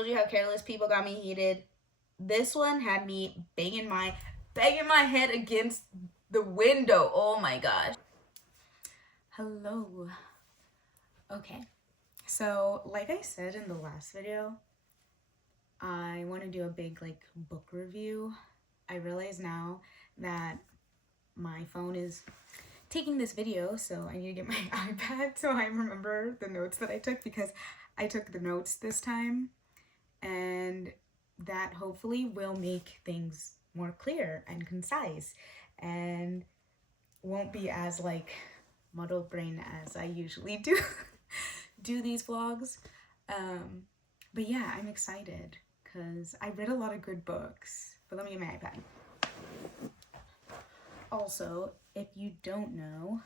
Told you how Careless people got me heated. This one had me banging my head against the window. Oh my gosh. Hello. Okay. So, like I said in the last video, I want to do a big like book review. I realize now that my phone is taking this video, so I need to get my iPad so I remember the notes that I took, because I took the notes this time, and that hopefully will make things more clear and concise and won't be as like muddled brain as I usually do these vlogs. But yeah, I'm excited because I read a lot of good books. But let me get my iPad. Also, if you don't know,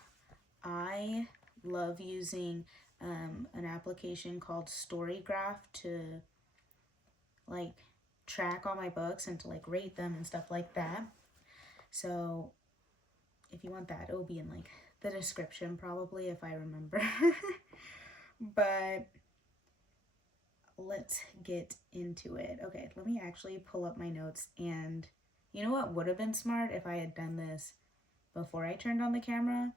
I love using an application called Storygraph to like track all my books and to like rate them and stuff like that. So if you want that, it will be in like the description probably if I remember. But let's get into it. Okay, let me actually pull up my notes. And you know what would have been smart if I had done this before I turned on the camera?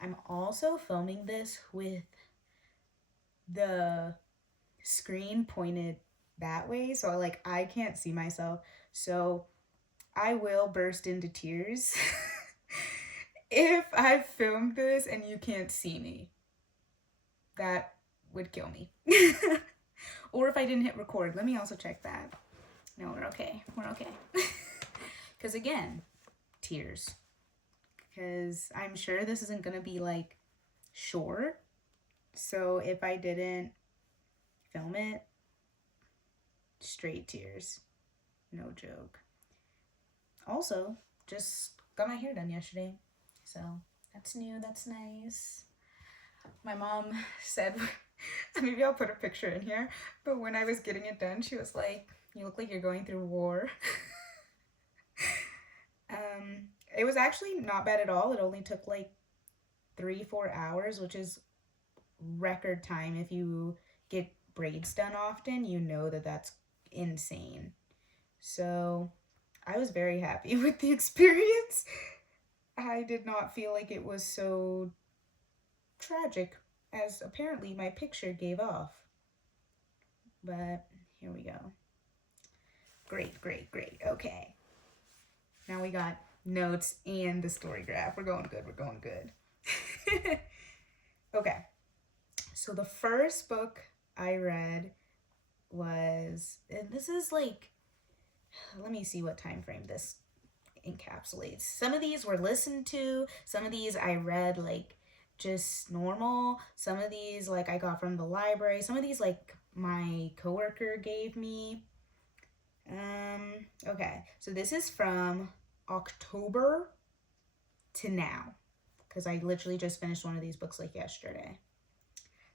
I'm also filming this with the screen pointed that way, so like I can't see myself, so I will burst into tears if I filmed this and you can't see me. That would kill me. Or if I didn't hit record. Let me also check that. No, we're okay. We're okay. Because again, tears. Because I'm sure this isn't going to be like short. So if I didn't film it, straight tears. No joke. Also, just got my hair done yesterday. So that's new. That's nice. My mom said, maybe I'll put a picture in here, but when I was getting it done, she was like, you look like you're going through war. It was actually not bad at all. It only took like 3-4 hours, which is record time. If you get braids done often, you know that that's insane. So I was very happy with the experience. I did not feel like it was so tragic as apparently my picture gave off. But here we go. Great, great, great. Okay. Now we got notes and the story graph. We're going good. We're going good. Okay. So the first book I read was, and this is like, let me see what time frame this encapsulates. Some of these were listened to. Some of these I read like just normal. Some of these like I got from the library. Some of these like my coworker gave me. Okay, so this is from October to now, because I literally just finished one of these books like yesterday.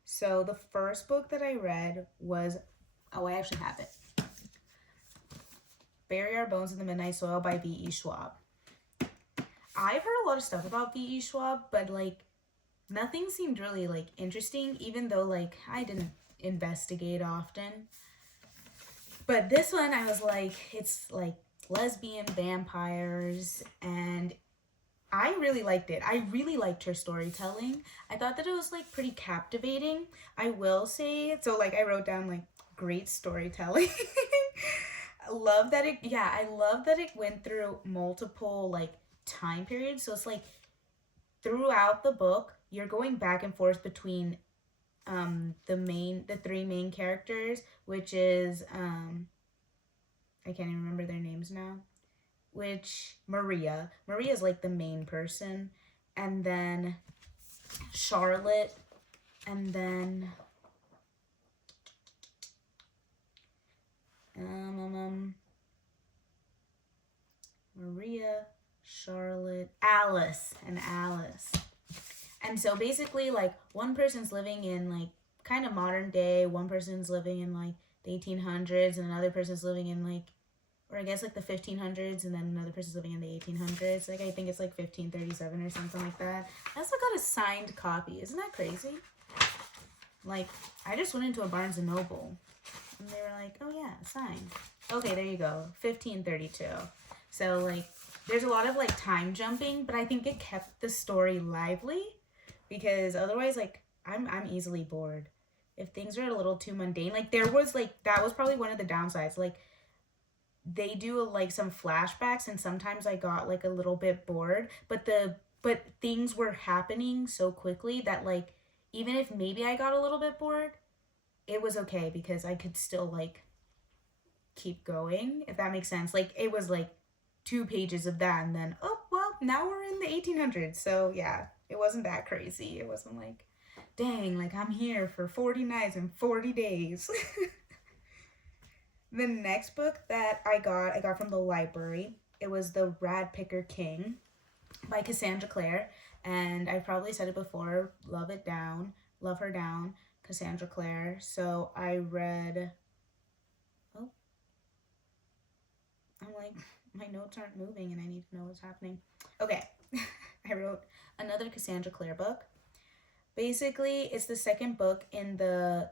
So the first book that I read was, oh, I actually have it. Bury Our Bones in the Midnight Soil by V.E. Schwab. I've heard a lot of stuff about V.E. Schwab, but like nothing seemed really like interesting, even though like I didn't investigate often. But this one I was like, it's like lesbian vampires, and I really liked it. I really liked her storytelling. I thought that it was like pretty captivating. I will say, so like I wrote down like great storytelling. I love that it went through multiple like time periods. So it's like throughout the book, you're going back and forth between the three main characters, which is I can't even remember their names now. Which Maria's like the main person, and then Charlotte, and then Maria, Charlotte, Alice. And so basically like one person's living in like kind of modern day, one person's living in like the 1800s, and another person's living in like, or I guess like the 1500s, and then another person's living in the 1800s. Like I think it's like 1537 or something like that. I also got a signed copy. Isn't that crazy? Like I just went into a Barnes & Noble And they were like, oh yeah, signed. Okay, there you go. 1532. So, like, there's a lot of, like, time jumping, but I think it kept the story lively because otherwise, like, I'm easily bored. If things are a little too mundane, like, there was, like, that was probably one of the downsides. Like, they do, like, some flashbacks, and sometimes I got, like, a little bit bored, but things were happening so quickly that, like, even if maybe I got a little bit bored, it was okay because I could still, like, keep going, if that makes sense. Like, it was like 2 pages of that, and then, oh, well, now we're in the 1800s. So, yeah, it wasn't that crazy. It wasn't like, dang, like, I'm here for 40 nights and 40 days. The next book that I got from the library. It was the Ragpicker King by Cassandra Clare. And I've probably said it before, love it down, love her down, Cassandra Clare. So I read, oh, I'm like, my notes aren't moving and I need to know what's happening. Okay, I wrote another Cassandra Clare book. Basically, it's the second book in the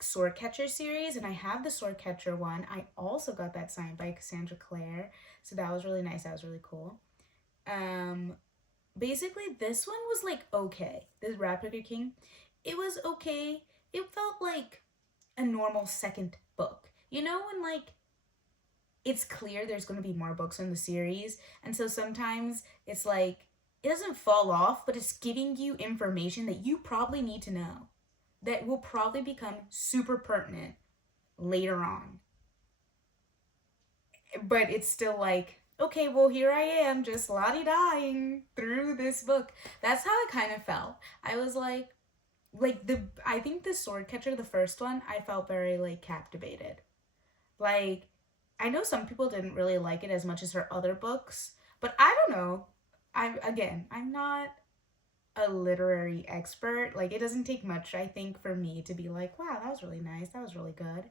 Swordcatcher series, and I have the Swordcatcher one. I also got that signed by Cassandra Clare, so that was really nice. That was really cool. Basically, this one was like okay. This Ragpicker King, it was okay. It felt like a normal second book. You know, when like it's clear there's going to be more books in the series, and so sometimes it's like it doesn't fall off, but it's giving you information that you probably need to know that will probably become super pertinent later on. But it's still like, okay, well, here I am, just la-di-dying through this book. That's how it kind of felt. I was like I think the Swordcatcher, the first one, I felt very, like, captivated. Like, I know some people didn't really like it as much as her other books, but I don't know. I'm not a literary expert. Like, it doesn't take much, I think, for me to be like, wow, that was really nice. That was really good.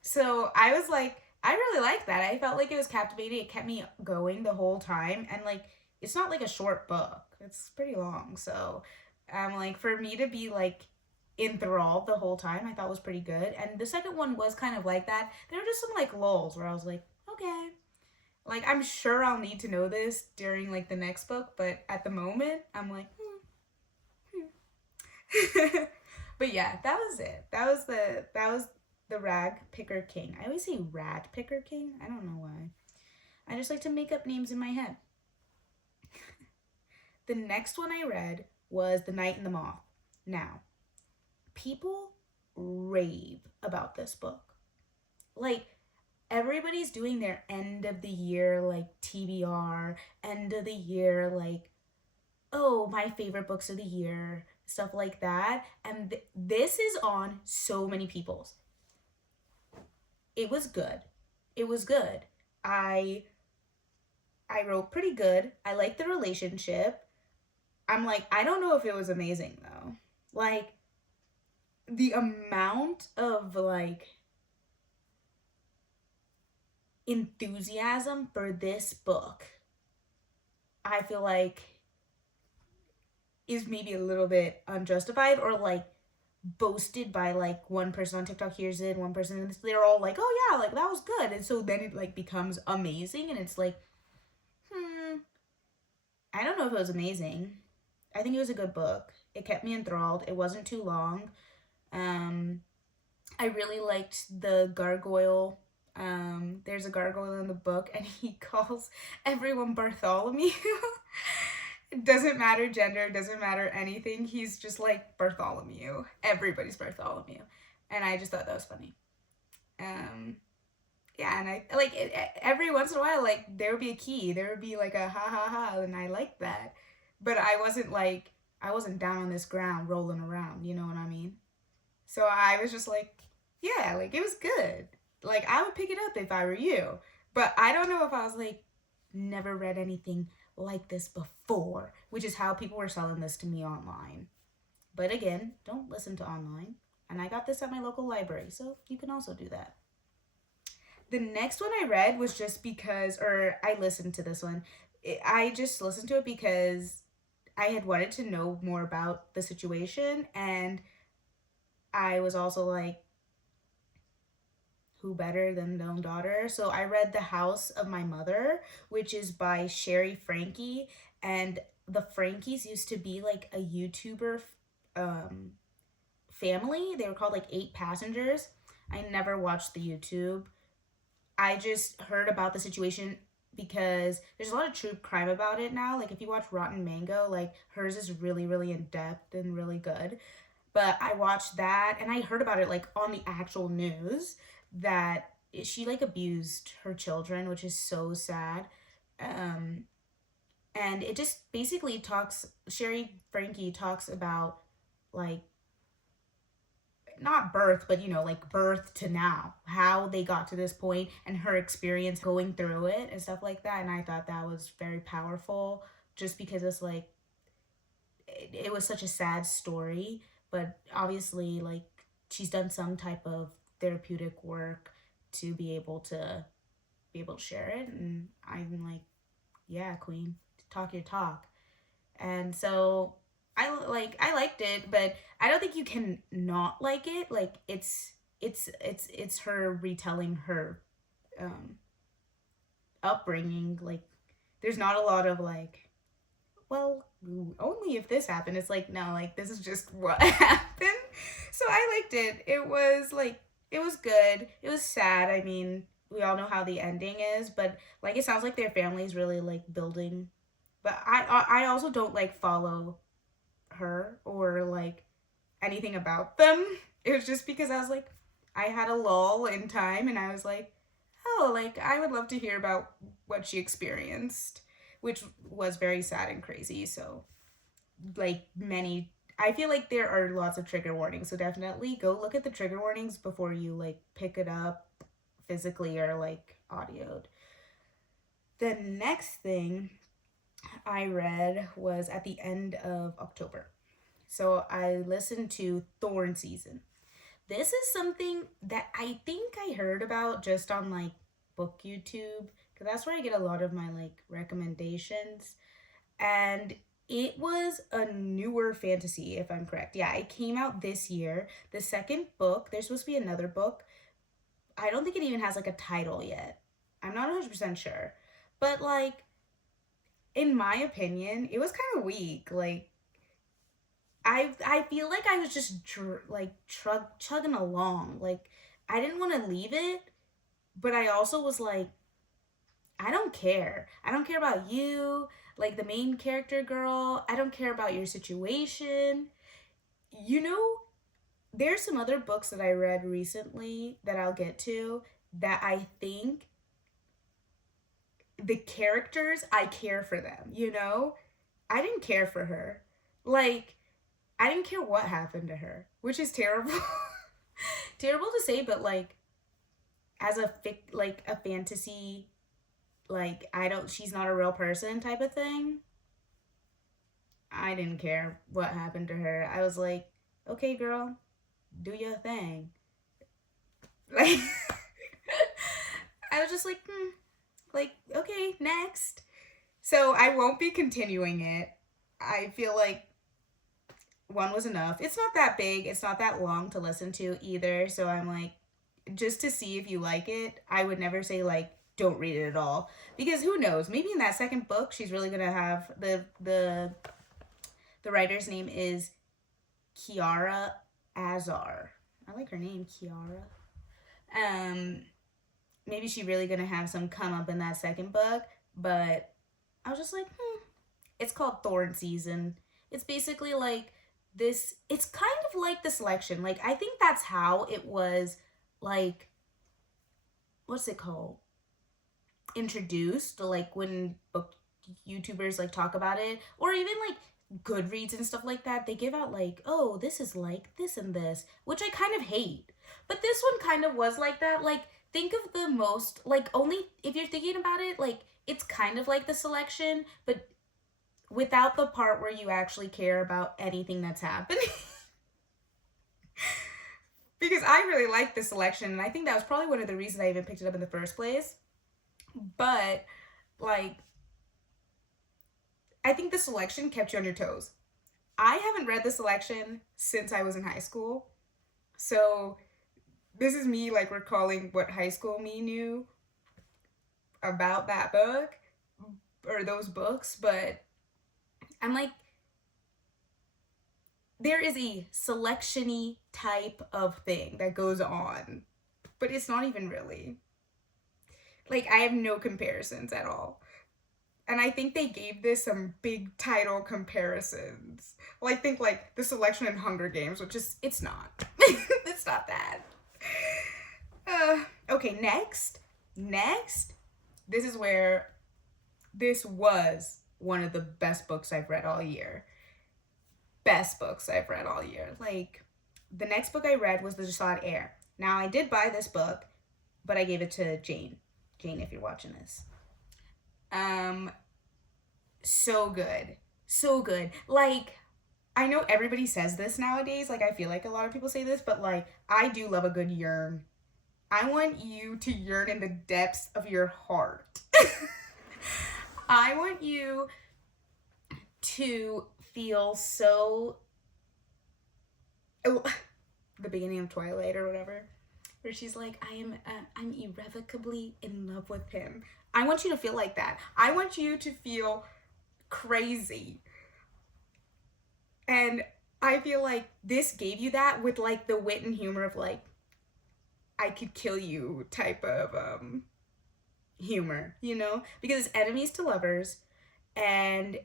So I was like, I really liked that. I felt like it was captivating. It kept me going the whole time. And, like, it's not like a short book. It's pretty long. So, like, for me to be, like, enthralled the whole time, I thought was pretty good. And the second one was kind of like that. There were just some, like, lulls where I was like, okay. Like, I'm sure I'll need to know this during, like, the next book. But at the moment, I'm like, But yeah, that was it. That was the Ragpicker King. I always say Ragpicker King. I don't know why. I just like to make up names in my head. The next one I read was The Night and the Moth. Now, people rave about this book. Like, everybody's doing their end of the year, like, TBR, end of the year, like, oh, my favorite books of the year, stuff like that. And this is on so many people's. It was good. It was good. I wrote pretty good. I liked the relationship. I'm like, I don't know if it was amazing though. Like, the amount of, like, enthusiasm for this book, I feel like, is maybe a little bit unjustified, or like boasted by like one person on TikTok hears it, one person, they're all like, oh yeah, like that was good, and so then it like becomes amazing, and it's like, I don't know if it was amazing. I think it was a good book. It kept me enthralled. It wasn't too long. I really liked the gargoyle. There's a gargoyle in the book, and he calls everyone Bartholomew. It doesn't matter gender, doesn't matter anything. He's just like Bartholomew. Everybody's Bartholomew. And I just thought that was funny. Yeah, and I like it, every once in a while, like, there would be a key, there would be like a ha ha ha, and I liked that. But I wasn't down on this ground rolling around, you know what I mean? So I was just like, yeah, like, it was good. Like, I would pick it up if I were you. But I don't know if I was like, never read anything like this before, which is how people were selling this to me online. But again, don't listen to online. And I got this at my local library, so you can also do that. The next one I read was just because, or I listened to this one. I just listened to it because I had wanted to know more about the situation, and I was also like, who better than their own daughter? So I read The House of My Mother, which is by Sherry Frankie. And the Frankies used to be like a YouTuber um, family. They were called like Eight Passengers. I never watched the YouTube. I just heard about the situation because there's a lot of true crime about it now. Like if you watch Rotten Mango, like hers is really, really in depth and really good. But I watched that and I heard about it like on the actual news that she like abused her children, which is so sad. Um, and it just basically talks, Sherry Frankie talks about like not birth, but like birth to now, how they got to this point and her experience going through it and stuff like that. And I thought that was very powerful just because it's like, it was such a sad story, but obviously, like, she's done some type of therapeutic work to be able to share it. And I'm like, yeah, queen, talk your talk. And so I liked it, but I don't think you can not like it. Like it's her retelling her um upbringing. Like there's not a lot of like, well, only if this happened. It's like, no, like this is just what happened. So I liked it. It was like, it was good. It was sad. I mean, we all know how the ending is, but like it sounds like their family is really like building. But I also don't like follow her or like anything about them. It was just because I was like, I had a lull in time and I was like, oh, like I would love to hear about what she experienced, which was very sad and crazy. So, like many, I feel like there are lots of trigger warnings. So definitely go look at the trigger warnings before you like pick it up physically or like audioed. The next thing I read was at the end of October. So I listened to Thorn season. This is something that I think I heard about just on like book YouTube because that's where I get a lot of my like recommendations. And it was a newer fantasy, if I'm correct. Yeah, it came out this year. The second book, there's supposed to be another book. I don't think it even has like a title yet. I'm not 100% sure. But like, in my opinion, it was kind of weak. Like, I feel like I was just chugging along. Like I didn't want to leave it, but I also was like, I don't care. I don't care about you, like the main character girl. I don't care about your situation. You know, there's some other books that I read recently that I'll get to that I think the characters, I care for them, you know? I didn't care for her. Like I didn't care what happened to her, which is terrible. Terrible to say, but like as like a fantasy, like I don't, she's not a real person type of thing. I didn't care what happened to her. I was like, okay, girl, do your thing. Like I was just like okay, next. So I won't be continuing it. I feel like one was enough. It's not that big, it's not that long to listen to either. So I'm like, just to see if you like it, I would never say like don't read it at all because who knows? Maybe in that second book, she's really gonna have the writer's name is Kiara Azar. I like her name, Kiara. Um, Maybe she really gonna have some come up in that second book, but I was just like, It's called Thorn season. It's basically like this. It's kind of like the selection. Like I think that's how it was. Like, what's it called? Introduced. Like when book YouTubers like talk about it, or even like Goodreads and stuff like that. They give out like, oh, this is like this and this, which I kind of hate. But this one kind of was like that. Like think of the most like only if you're thinking about it, like it's kind of like the selection, but without the part where you actually care about anything that's happening. Because I really liked the selection, and I think that was probably one of the reasons I even picked it up in the first place. But, like, I think the selection kept you on your toes. I haven't read the selection since I was in high school. So this is me like recalling what high school me knew about that book or those books, but I'm like, there is a selection-y type of thing that goes on, but it's not even really. Like, I have no comparisons at all. And I think they gave this some big title comparisons. Well, I think like the selection in Hunger Games, which is, it's not. It's not that. Okay, next. This is where this was one of the best books I've read all year. Best books I've read all year. Like, the next book I read was The Jasid Heir. Now, I did buy this book, but I gave it to Jane. Jane, if you're watching this. So good. So good. Like, I know everybody says this nowadays. Like, I feel like a lot of people say this, but like, I do love a good yearn. I want you to yearn in the depths of your heart. I want you to feel so... Oh, the beginning of Twilight or whatever, where she's like, I'm irrevocably in love with him. I want you to feel like that. I want you to feel crazy. And I feel like this gave you that with like the wit and humor of like, I could kill you type of humor, you know? Because it's enemies to lovers, and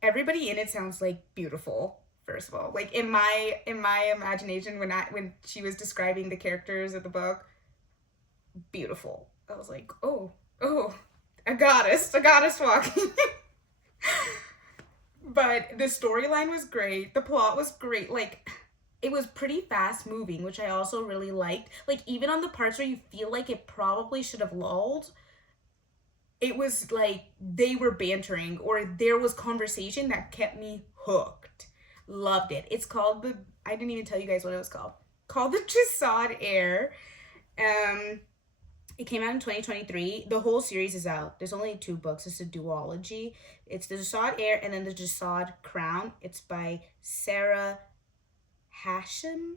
everybody in it sounds like beautiful. First of all, like in my imagination, when she was describing the characters of the book, beautiful. I was like, oh, a goddess walking. But the storyline was great. The plot was great. Like, it was pretty fast moving, which I also really liked. Like, even on the parts where you feel like it probably should have lulled, it was like they were bantering or there was conversation that kept me hooked. Loved it. It's called I didn't even tell you guys what it was called. Called The Jasid Heir. It came out in 2023. The whole series is out. There's only 2 books. It's a duology. It's The Jasid Heir and then The Jasid Crown. It's by Sarah Hashem.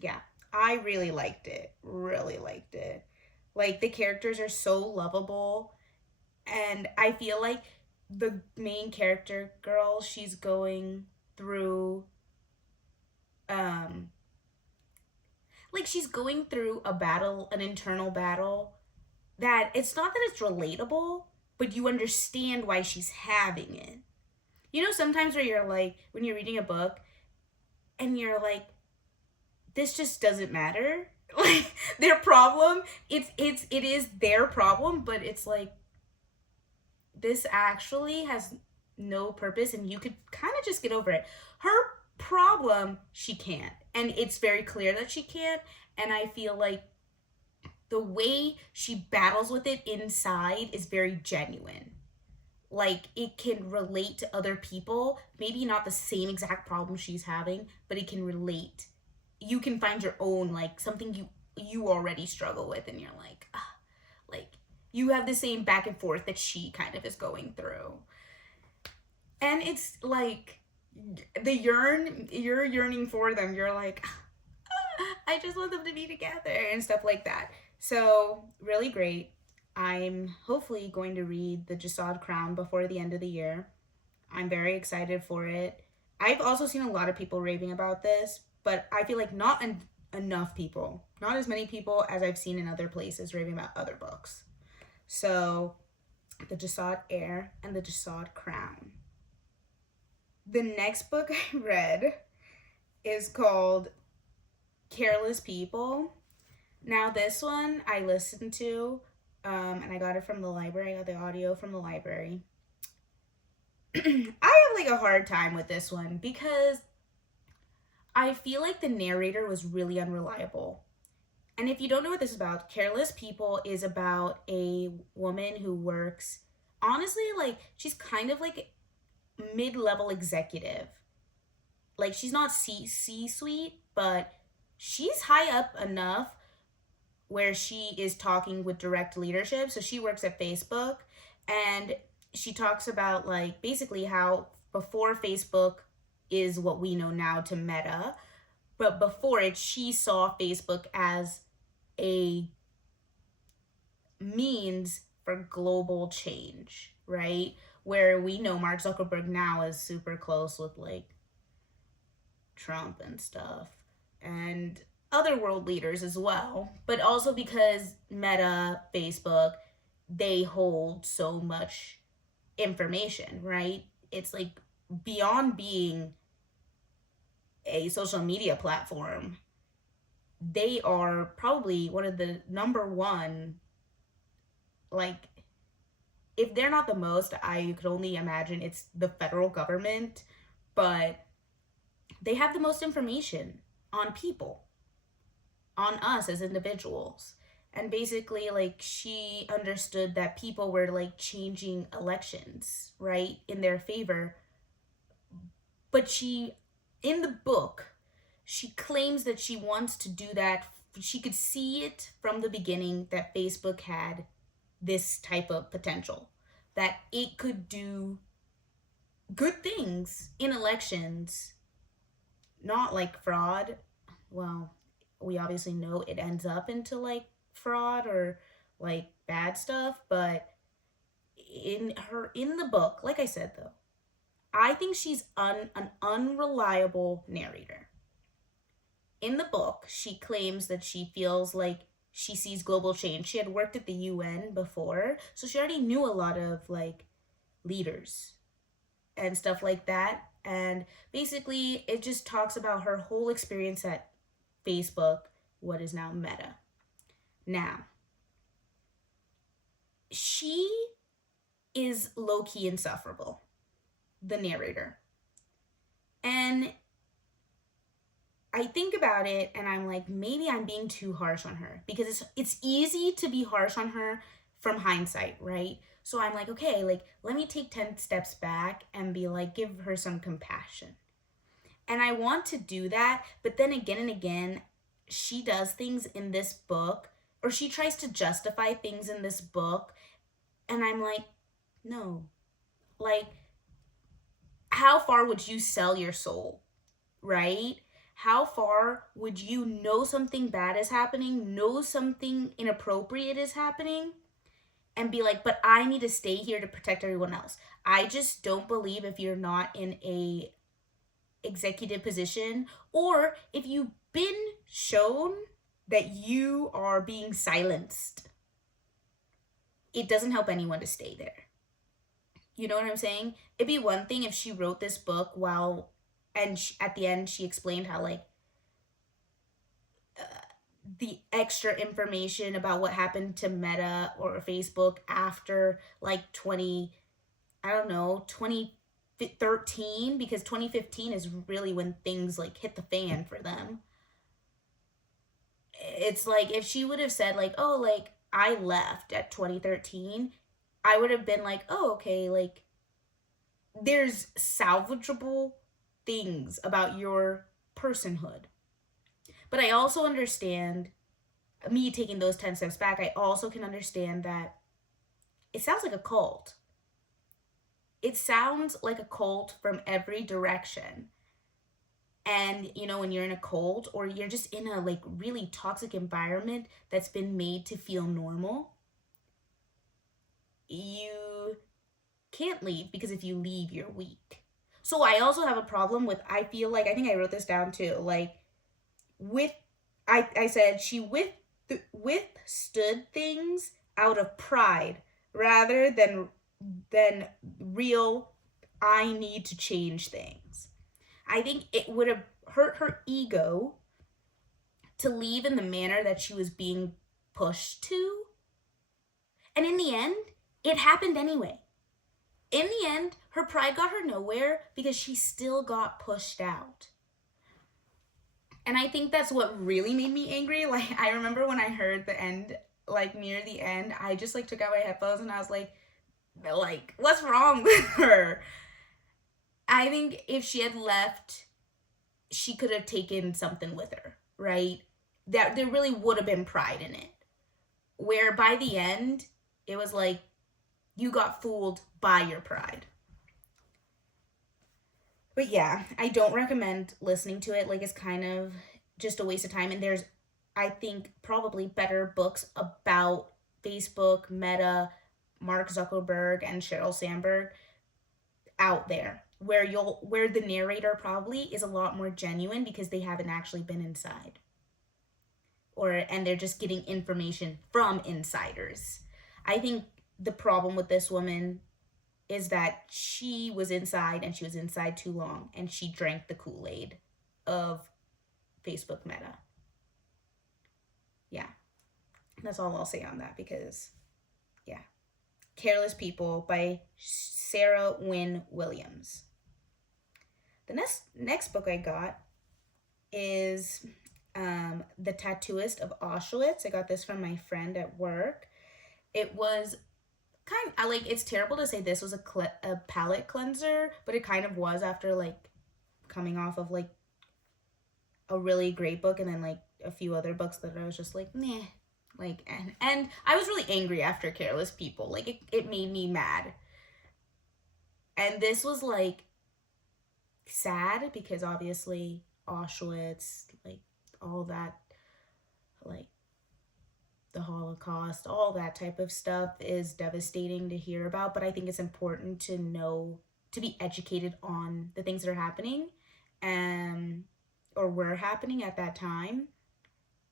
Yeah, I really liked it. Really liked it. Like, the characters are so lovable, and I feel like the main character girl, she's going through she's going through a battle, an internal battle, that it's not that it's relatable, but you understand why she's having it. You know, sometimes where you're like, when you're reading a book and you're like, this just doesn't matter. Like, their problem, it is their problem, but it's like, this actually has no purpose and you could kind of just get over it. Her problem, she can't. And it's very clear that she can't. And I feel like the way she battles with it inside is very genuine. Like, it can relate to other people. Maybe not the same exact problem she's having, but it can relate. You can find your own, like, something you already struggle with, and you're like, like, you have the same back and forth that she kind of is going through. And it's like, you're yearning for them. You're like, I just want them to be together and stuff like that. So, really great. I'm hopefully going to read The Jasid Crown before the end of the year. I'm very excited for it. I've also seen a lot of people raving about this, but I feel like not enough people, not as many people as I've seen in other places raving about other books. So, The Jasid Heir and The Jasid Crown. The next book I read is called Careless People. Now, this one I listened to, and I got it from the library. I got the audio from the library. I have like a hard time with this one because I feel like the narrator was really unreliable. And if you don't know what this is about, Careless People is about a woman who works, honestly, like, she's kind of like mid-level executive. Like, she's not C-suite, but she's high up enough where she is talking with direct leadership. So she works at Facebook, and she talks about, like, basically how before Facebook is what we know now to Meta, But before it, she saw Facebook as a means for global change, right? Where we know Mark Zuckerberg now is super close with like Trump and stuff and other world leaders as well, but also because Meta, Facebook, they hold so much information, right? It's like beyond being a social media platform, they are probably one of the number one, like, if they're not the most, I could only imagine it's the federal government, but they have the most information on people, on us as individuals. And basically, like, she understood that people were like changing elections, right, in their favor. But she, in the book, she claims that she wants to do that. She could see it from the beginning that Facebook had this type of potential, that it could do good things in elections, not like fraud. Well, we obviously know it ends up into like fraud or like bad stuff, but in the book, like I said though, I think she's an unreliable narrator. In the book, she claims that she feels like she sees global change. She had worked at the UN before, so she already knew a lot of like leaders and stuff like that. And basically, it just talks about her whole experience at Facebook, what is now Meta. Now, she is low-key insufferable, the narrator. And I think about it and I'm like, maybe I'm being too harsh on her, because it's easy to be harsh on her from hindsight, right? So I'm like, okay, like, let me take 10 steps back and be like, give her some compassion. And I want to do that, but then again and again, she does things in this book, or she tries to justify things in this book, and I'm like, no. Like, how far would you sell your soul, right? How far would you know something bad is happening, know something inappropriate is happening, and be like, but I need to stay here to protect everyone else? I just don't believe if you're not in a executive position, or if you've been shown that you are being silenced, it doesn't help anyone to stay there. You know what I'm saying? It'd be one thing if she wrote this book while, and at the end she explained how like the extra information about what happened to Meta or Facebook after like 2013, because 2015 is really when things like hit the fan for them. It's like if she would have said like, oh, like I left at 2013, I would have been like, oh, okay, like there's salvageable things about your personhood. But I also understand, me taking those 10 steps back, I also can understand that it sounds like a cult. It sounds like a cult from every direction. And, you know, when you're in a cult or you're just in a like really toxic environment that's been made to feel normal, you can't leave, because if you leave, you're weak. So I also have a problem with, I feel like, I think I wrote this down too, like with, I said she withstood things out of pride rather than real, I need to change things. I think it would have hurt her ego to leave in the manner that she was being pushed to. And in the end, it happened anyway. In the end, her pride got her nowhere because she still got pushed out. And I think that's what really made me angry. Like, I remember when I heard the end, like near the end, I just like took out my headphones and I was like, what's wrong with her? I think if she had left, she could have taken something with her, right? That there really would have been pride in it. Where by the end, it was like, you got fooled by your pride. But yeah, I don't recommend listening to it. Like, it's kind of just a waste of time. And there's, I think, probably better books about Facebook, Meta, Mark Zuckerberg, and Sheryl Sandberg out there where the narrator probably is a lot more genuine because they haven't actually been inside. And they're just getting information from insiders. I think the problem with this woman is that she was inside and she was inside too long and she drank the Kool-Aid of Facebook Meta. Yeah. That's all I'll say on that because, yeah. Careless People by Sarah Wynne Williams. The next book I got is The Tattooist of Auschwitz. I got this from my friend at work. It was it's terrible to say this was a palate cleanser, but it kind of was after like coming off of like a really great book and then like a few other books that I was just like, meh. Like, and I was really angry after Careless People. Like, it made me mad. And this was like sad because obviously Auschwitz, like all that, like the Holocaust, all that type of stuff is devastating to hear about. But I think it's important to know, to be educated on the things that are happening or were happening at that time.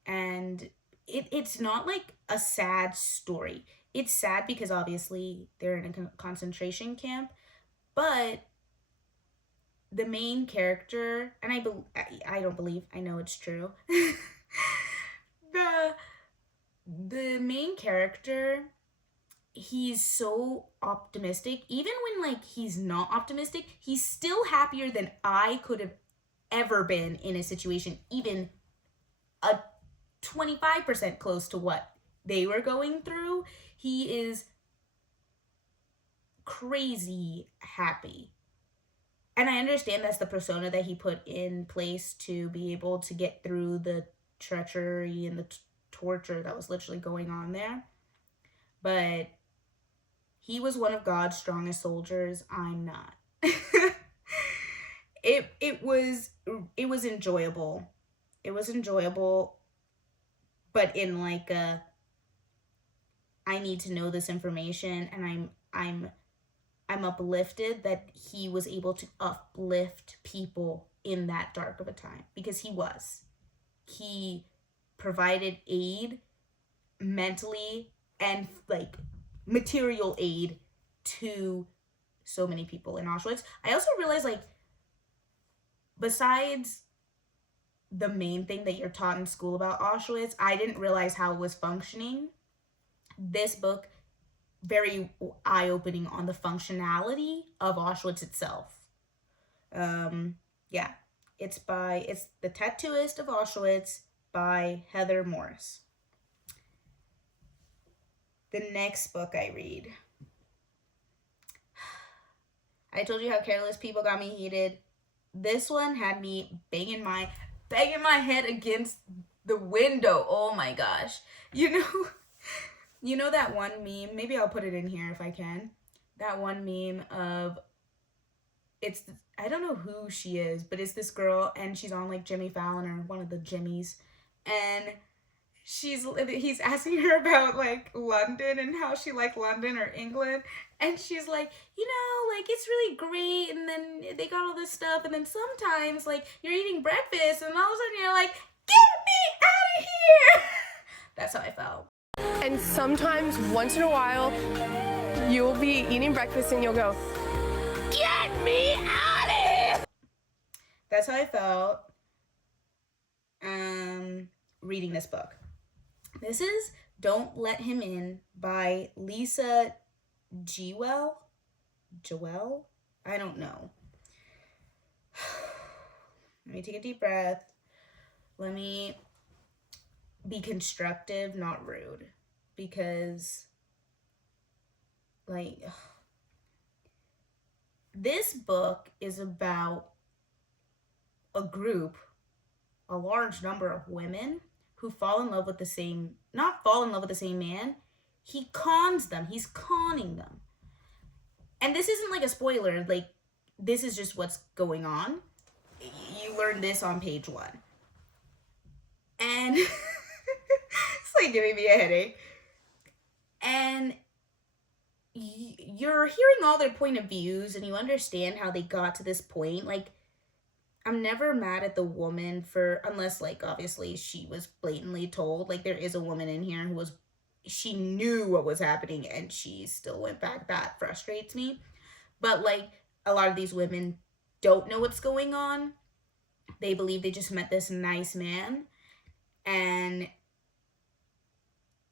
And it's not like a sad story. It's sad because obviously they're in a concentration camp, but the main character, and I don't believe, I know it's true. the main character, he's so optimistic. Even when like he's not optimistic, he's still happier than I could have ever been in a situation, even a 25% close to what they were going through. He is crazy happy. And I understand that's the persona that he put in place to be able to get through the treachery and the torture that was literally going on there. But he was one of God's strongest soldiers. I'm not. It was enjoyable. It was enjoyable, but in like a, I need to know this information, and I'm uplifted that he was able to uplift people in that dark of a time, because he provided aid, mentally and like material aid, to so many people in Auschwitz. I also realized, like, besides the main thing that you're taught in school about Auschwitz, I didn't realize how it was functioning. This book, very eye-opening on the functionality of Auschwitz itself. Yeah, it's The Tattooist of Auschwitz by Heather Morris. The next book I read. I told you how Careless People got me heated. This one had me banging my head against the window. Oh my gosh. You know that one meme? Maybe I'll put it in here if I can. That one meme of, I don't know who she is, but it's this girl, and she's on like Jimmy Fallon or one of the Jimmys, and he's asking her about like London and how she liked London or England, and she's like, like it's really great, and then they got all this stuff, and then sometimes like you're eating breakfast and all of a sudden you're like, get me out of here. That's how I felt. And sometimes, once in a while, you'll be eating breakfast and you'll go, get me out of here. That's how I felt reading this book. This is Don't Let Him In by Lisa Joelle? I don't know. Let me take a deep breath. Let me be constructive, not rude. Because, like, this book is about a large number of women who fall in love with not fall in love with the same man. He cons them. He's conning them. And this isn't like a spoiler. Like, this is just what's going on. You learn this on page 1. And it's like giving me a headache. And you're hearing all their point of views and you understand how they got to this point. Like, I'm never mad at the woman for, unless like obviously she was blatantly told. Like, there is a woman in here who was, she knew what was happening and she still went back. That frustrates me. But like, a lot of these women don't know what's going on. They believe they just met this nice man, and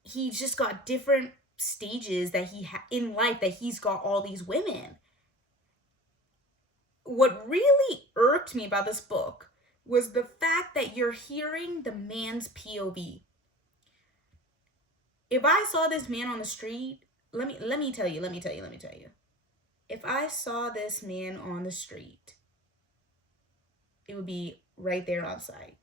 he's just got different stages that in life, that he's got all these women. What really irked me about this book was the fact that you're hearing the man's POV. If I saw this man on the street, let me tell you. If I saw this man on the street, it would be right there on sight.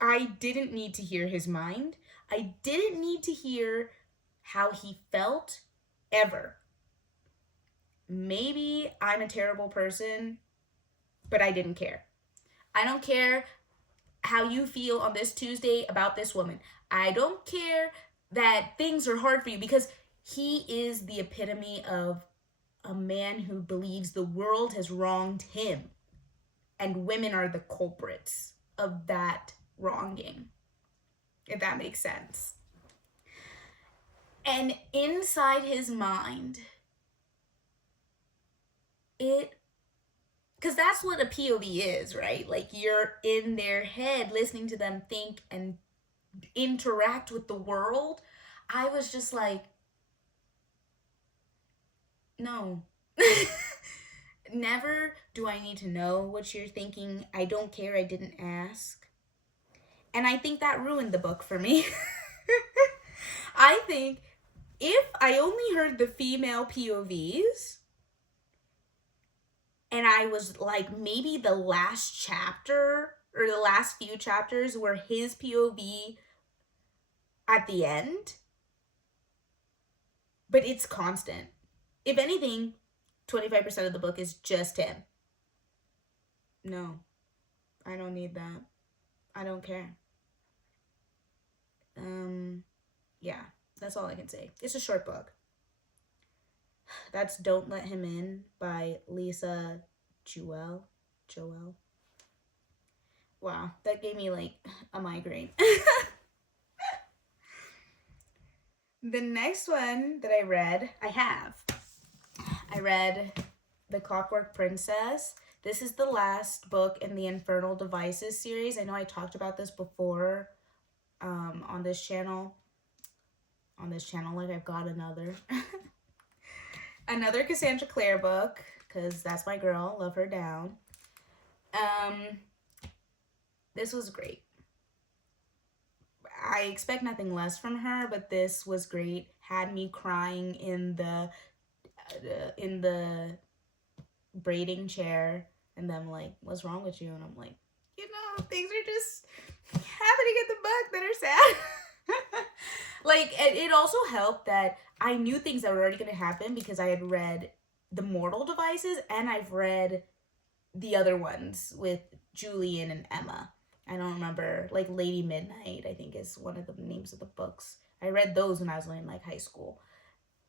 I didn't need to hear his mind. I didn't need to hear how he felt, ever. Maybe I'm a terrible person, but I didn't care. I don't care how you feel on this Tuesday about this woman. I don't care that things are hard for you, because he is the epitome of a man who believes the world has wronged him, and women are the culprits of that wronging, if that makes sense. And inside his mind, because that's what a POV is, right? Like, you're in their head listening to them think and interact with the world. I was just like, no. Never do I need to know what you're thinking. I don't care. I didn't ask. And I think that ruined the book for me. I think if I only heard the female POVs, and I was like, maybe the last chapter or the last few chapters were his POV at the end, but it's constant. If anything, 25% of the book is just him. No, I don't need that. I don't care. Yeah, that's all I can say. It's a short book. That's Don't Let Him In by Lisa Joelle. Wow, that gave me like a migraine. The next one that I read The Clockwork Princess. This is the last book in the Infernal Devices series. I know I talked about this before on this channel. Like, I've got another. Another Cassandra Clare book, because that's my girl. Love her down. This was great. I expect nothing less from her, but this was great. Had me crying in the braiding chair, and them like, what's wrong with you? And I'm like, things are just happening in the book that are sad. Like, it also helped that I knew things that were already going to happen because I had read the Mortal Devices, and I've read the other ones with Julian and Emma. I don't remember, like Lady Midnight, I think is one of the names of the books. I read those when I was in like high school,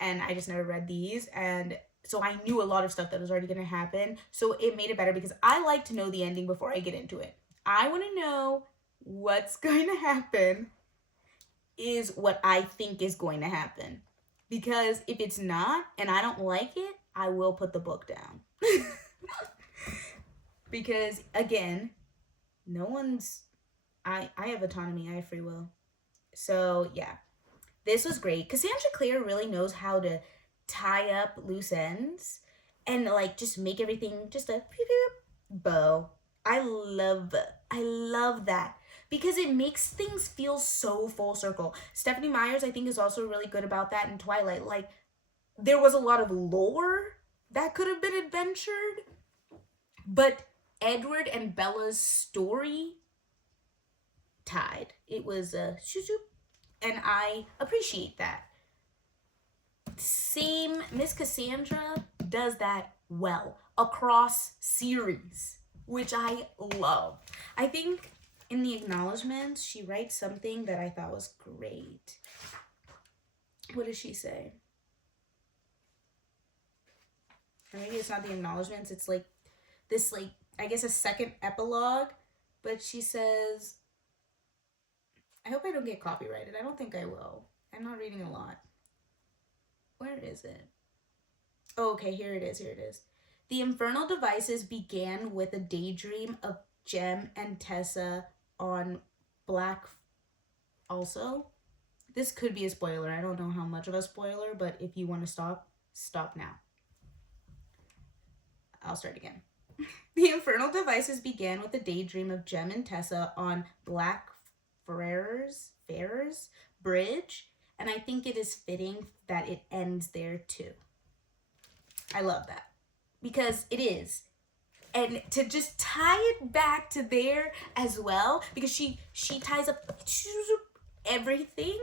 and I just never read these, and so I knew a lot of stuff that was already going to happen, so it made it better because I like to know the ending before I get into it. I want to know what's going to happen is what I think is going to happen, because if it's not and I don't like it, I will put the book down. Because again, I have autonomy, I have free will. So yeah, this was great. Cassandra Clare really knows how to tie up loose ends and like just make everything just a bow. I love that because it makes things feel so full circle. Stephanie Meyers, I think, is also really good about that in Twilight. Like, there was a lot of lore that could have been adventured, but Edward and Bella's story tied. It was a shoot, and I appreciate that. Same, Miss Cassandra does that well across series, which I love. I think in the acknowledgments, she writes something that I thought was great. What does she say? Or maybe it's not the acknowledgments, it's like this, like, I guess a second epilogue, but she says, I hope I don't get copyrighted. I don't think I will. I'm not reading a lot. Where is it? Oh, okay, here it is, here it is. The infernal devices began with a daydream of Jem and Tessa on Black. Also, this could be a spoiler. I don't know how much of a spoiler, but if you want to stop, stop now. I'll start again. The infernal devices began with a daydream of Jem and Tessa on Black Farrers Bridge, and I think it is fitting that it ends there too. I love that, because it is. And to just tie it back to there as well, because she ties up everything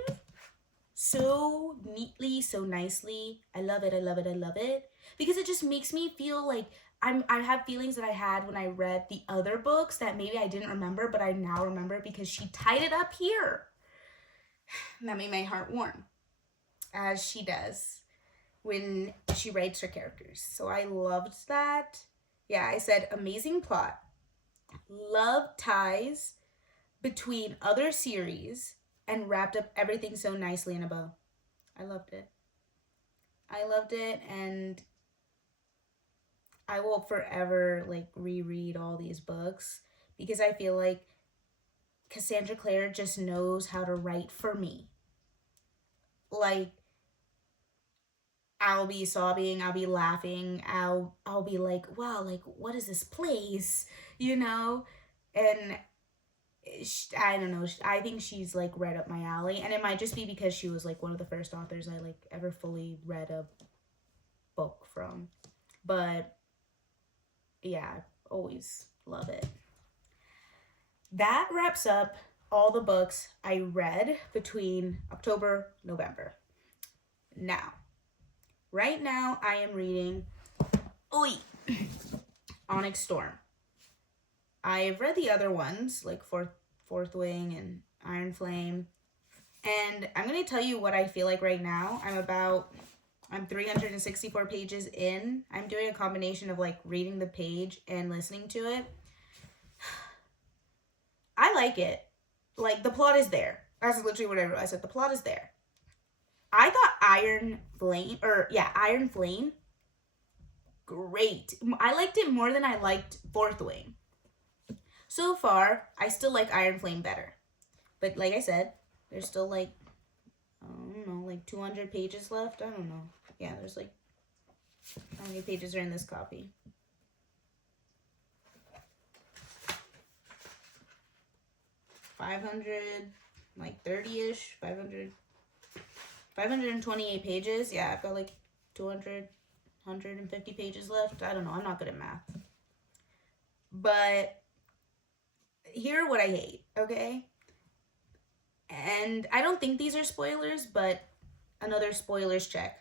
so neatly, so nicely. I love it, I love it, I love it. Because it just makes me feel like I have feelings that I had when I read the other books that maybe I didn't remember, but I now remember because she tied it up here. That made my heart warm, as she does when she writes her characters. So I loved that. Yeah, I said amazing plot. Love ties between other series and wrapped up everything so nicely in a bow. I loved it. I loved it, and I will forever like reread all these books because I feel like Cassandra Clare just knows how to write for me. Like, I'll be sobbing, I'll be laughing, I'll be like, wow, like, what is this place? You know? And I don't know, I think she's like right up my alley, and it might just be because she was like one of the first authors I like ever fully read a book from. But yeah, always love it. That wraps up all the books I read between October, November. Now, right now I am reading Onyx Storm. I've read the other ones, like Fourth Wing and Iron Flame, and I'm going to tell you what I feel like right now. I'm 364 pages in. I'm doing a combination of like reading the page and listening to it. I like it. Like, the plot is there. That's literally what I wrote. I said the plot is there. I thought Iron Flame, great. I liked it more than I liked Fourth Wing. So far, I still like Iron Flame better. But like I said, there's still like, I don't know, like 200 pages left. I don't know. Yeah, there's like, how many pages are in this copy? 500, like 30-ish, 528 pages. Yeah, I've got like 200, 150 pages left. I don't know. I'm not good at math. But hear what I hate, okay? And I don't think these are spoilers, but another spoilers check,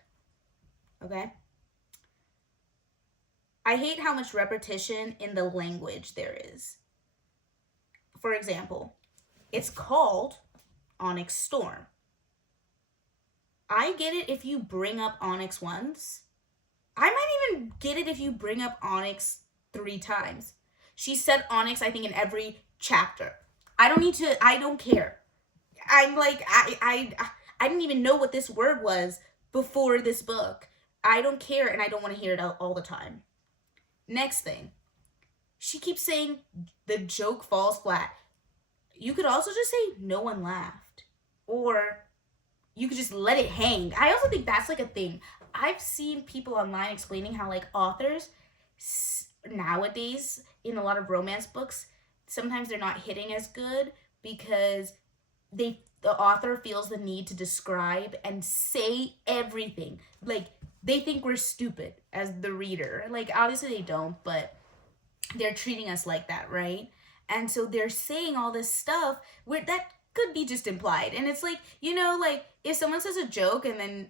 okay? I hate how much repetition in the language there is. For example, it's called Onyx Storm. I get it if you bring up Onyx once. I might even get it if you bring up Onyx 3 times. She said Onyx, I think, in every chapter. I don't care. I'm like, I didn't even know what this word was before this book. I don't care, and I don't want to hear it all the time. Next thing, she keeps saying the joke falls flat. You could also just say no one laughed, or you could just let it hang. I also think that's like a thing. I've seen people online explaining how like authors nowadays in a lot of romance books, sometimes they're not hitting as good because the author feels the need to describe and say everything. Like, they think we're stupid as the reader. Like, obviously they don't, but they're treating us like that, right? And so they're saying all this stuff where that could be just implied. And it's like, you know, like if someone says a joke and then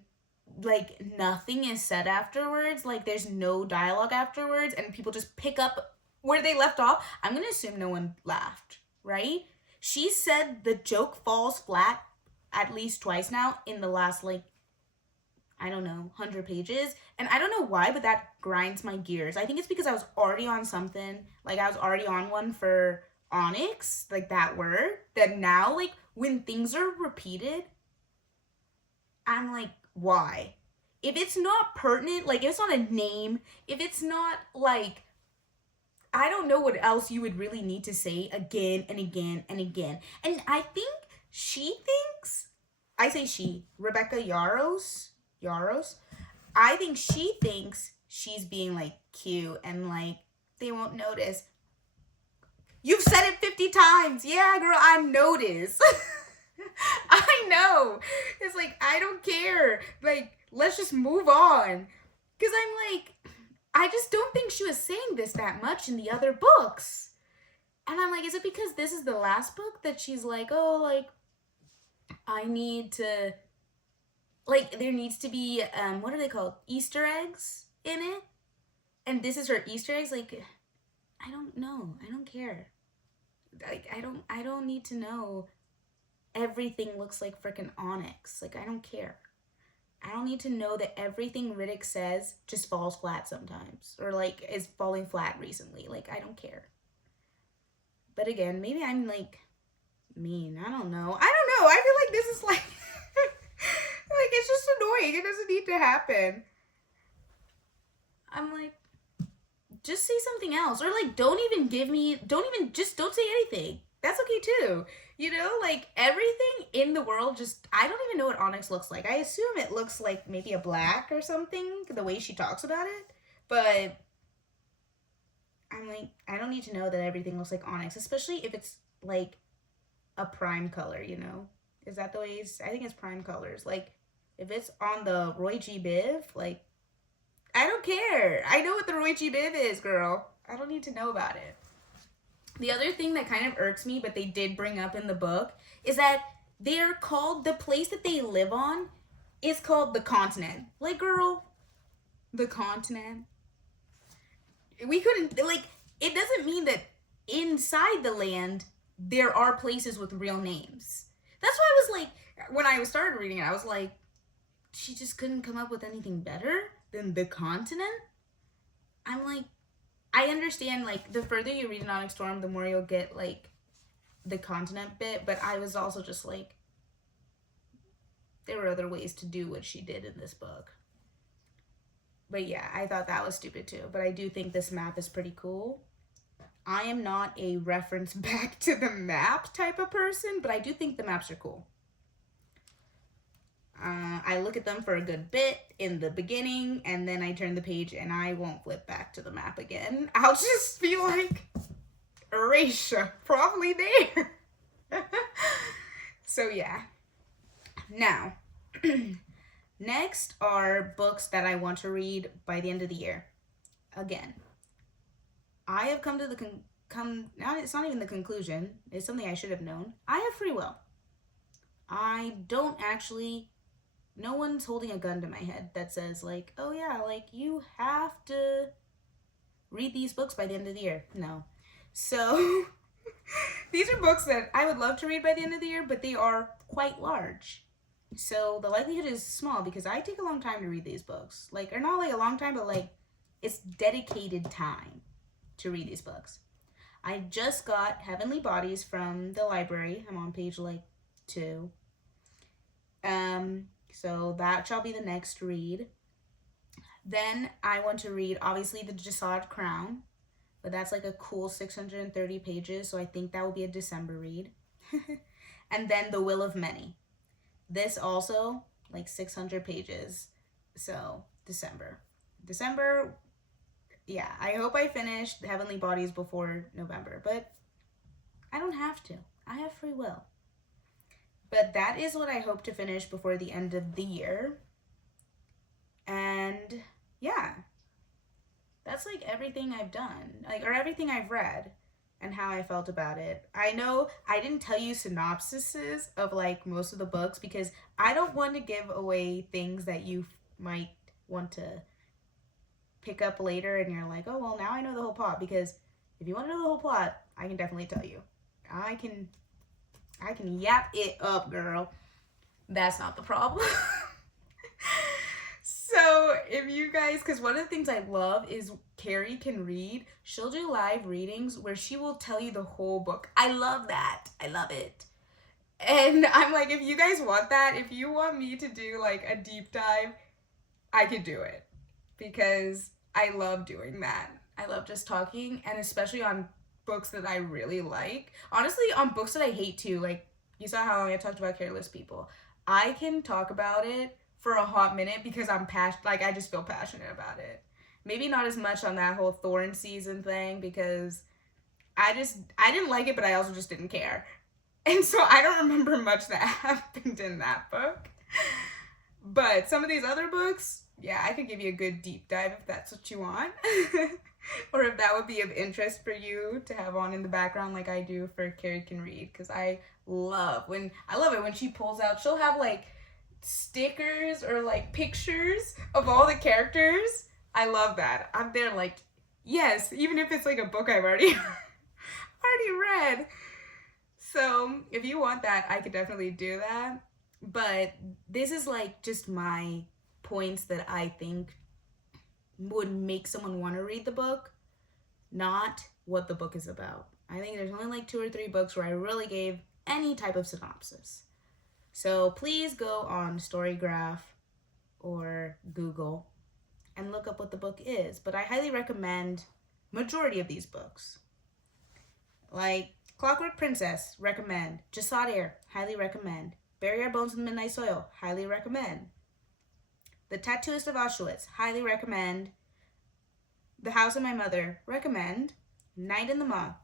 like nothing is said afterwards, like there's no dialogue afterwards, and people just pick up where they left off, I'm gonna assume no one laughed, right? She said the joke falls flat at least twice now in the last, like, I don't know, 100 pages. And I don't know why, but that grinds my gears. I think it's because I was already on something. Like, I was already on one for Onyx, like that word. That now, like, when things are repeated, I'm like, why? If it's not pertinent, like, if it's not a name, if it's not, like, I don't know what else you would really need to say again and again and again. And I think she thinks, I say she, Rebecca Yaros, I think she thinks she's being, like, cute and, like, they won't notice. You've said it 50 times. Yeah, girl, I notice. I know. It's like, I don't care. Like, let's just move on. Because I'm like, I just don't think she was saying this that much in the other books. And I'm like, is it because this is the last book that she's like, oh, like, I need to, like, there needs to be, what are they called? Easter eggs in it? And this is her Easter eggs? Like, I don't know. I don't care. Like, I don't need to know everything looks like freaking Onyx. Like, I don't care. I don't need to know that everything Riddick says just falls flat sometimes. Or, like, is falling flat recently. Like, I don't care. But again, maybe I'm, like, mean. I don't know. I feel like this is, like, like, it's just annoying. It doesn't need to happen. I'm like, just say something else. Or, like, don't say anything. That's okay, too. You know, like, everything in the world just, I don't even know what Onyx looks like. I assume it looks like maybe a black or something, the way she talks about it. But I'm like, I don't need to know that everything looks like Onyx, especially if it's, like, a prime color, you know? Is that the way I think it's prime colors. Like, if it's on the Roy G. Biv, like, I don't care. I know what the Roy G. Biv is, girl. I don't need to know about it. The other thing that kind of irks me, but they did bring up in the book, is that they're called, the place that they live on is called the continent. Like, girl, the continent. We couldn't, like, it doesn't mean that inside the land there are places with real names. That's why I was like, when I started reading it, I was like, she just couldn't come up with anything better than the continent? I'm like, I understand, like, the further you read an Onyx Storm, the more you'll get, like, the continent bit, but I was also just like, there were other ways to do what she did in this book. But yeah, I thought that was stupid too, but I do think this map is pretty cool. I am not a reference back to the map type of person, but I do think the maps are cool. I look at them for a good bit in the beginning, and then I turn the page and I won't flip back to the map again. I'll just be like, erasure, probably there. So yeah. Now, next are books that I want to read by the end of the year. Again, I have come to now it's not even the conclusion, it's something I should have known. I have free will. I don't actually, no one's holding a gun to my head that says, like, oh yeah, like, you have to read these books by the end of the year. No. So, these are books that I would love to read by the end of the year, but they are quite large. So, the likelihood is small because I take a long time to read these books. Like, or not like a long time, but like, it's dedicated time to read these books. I just got Heavenly Bodies from the library. I'm on page, like, 2. So that shall be the next read. Then I want to read, obviously, the Jasid Crown, but that's like a cool 630 pages, so I think that will be a December read. And then The Will of Many. This also, like, 600 pages, so December, yeah, I hope I finish the Heavenly Bodies before November, but I don't have to. I have free will. But that is what I hope to finish before the end of the year. And yeah, that's like everything I've done, like, or everything I've read and how I felt about it. I know I didn't tell you synopsises of, like, most of the books because I don't want to give away things that you might want to pick up later and you're like, oh, well, now I know the whole plot. Because if you want to know the whole plot, I can definitely tell you. I can yap it up, girl. That's not the problem. So if you guys, because one of the things I love is Carrie can read. She'll do live readings where she will tell you the whole book. I love that. I love it. And I'm like, if you guys want that, if you want me to do like a deep dive, I could do it. Because I love doing that. I love just talking, and especially on books that I really like. Honestly, on books that I hate too. Like, you saw how long I talked about Careless people. I can talk about it for a hot minute because I'm I just feel passionate about it. Maybe not as much on that whole Thorn season thing because I didn't like it, but I also just didn't care. And so I don't remember much that happened in that book. But some of these other books, yeah, I could give you a good deep dive if that's what you want. Or if that would be of interest for you to have on in the background like I do for Carrie Can Read. Because I love it when she pulls out, she'll have like stickers or like pictures of all the characters. I love that. I'm there like, yes, even if it's like a book I've already read. So if you want that, I could definitely do that. But this is like just my points that I think would make someone want to read the book, not what the book is about. I think there's only like 2 or 3 books where I really gave any type of synopsis. So please go on Storygraph or Google and look up what the book is. But I highly recommend majority of these books. Like Clockwork Princess, recommend. Jasid Heir, highly recommend. Bury Our Bones in the Midnight Soil, highly recommend. The Tattooist of Auschwitz, highly recommend. The House of My Mother, recommend. Night in the Moth,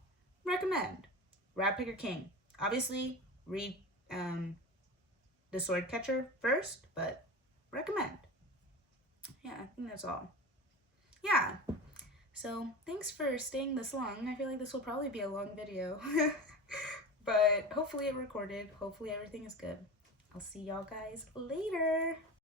recommend. Ragpicker King, obviously read The Sword Catcher first, but recommend. Yeah, I think that's all. Yeah. So thanks for staying this long. I feel like this will probably be a long video. But hopefully it recorded. Hopefully everything is good. I'll see y'all guys later.